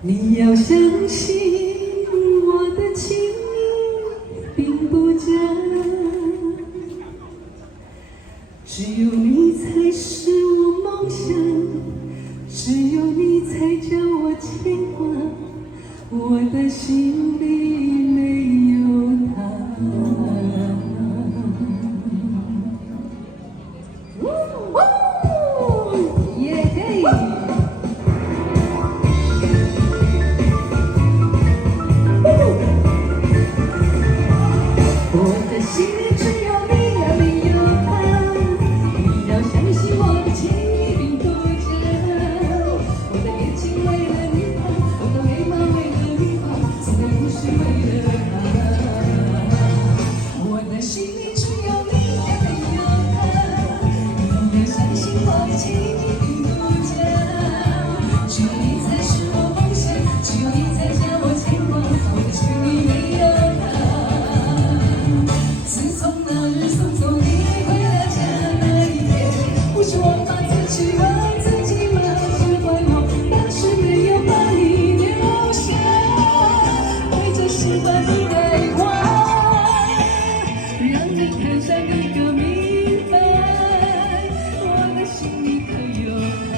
你要相信我的情意并不假，只有你才是我梦想，只有你才叫我牵挂，我的心里没有他。耶嘿！我的心里只有你，没有他。你要相信我的情意并不假。我的眼睛为了你跑，我的眉毛为了你跑，从来不是为了他。我的心里只有你，没有他。你要相信我的情意并不假。只有你才是我梦想，只有你才叫我牵挂，我的心里没有他。自从那日送走你回了家那一天，不是我把自己问自己吗？是怪我当时没有把你留下，对着心把你带坏，让你看上一个明白，我的心里可有他，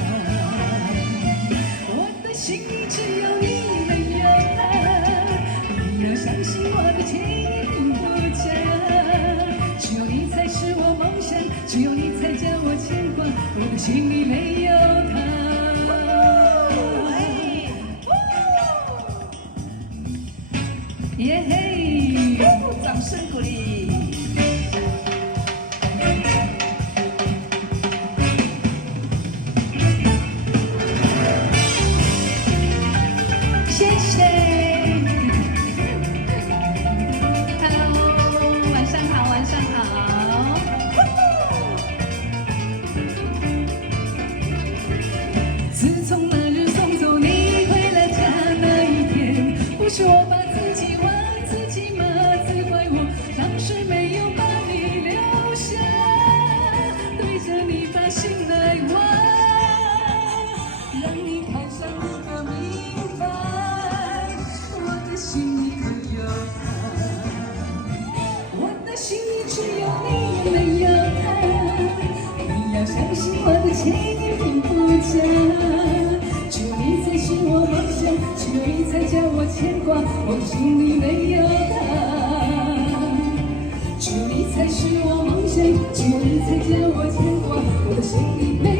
我的心里只有你没有他，你要相信我的情意并不假。只有你才是我梦想，只有你才叫我牵挂，我的心里没有他。耶嘿！掌声鼓励。谢谢。Hello， 晚上好，晚上好。自从那日送走你回了家那一天，不是我把自己问自己吗？责怪我当时没有把你留下，对着你把心来挖，让你看上一个明白，我的心里可有他，我的心里只有你没有他，你要相信我的情意并不假，只有你才是我梦想，只有你才叫我牵挂，我的心里没有他，只有你才是我梦想，只有你才叫我牵挂，我的心里没有他。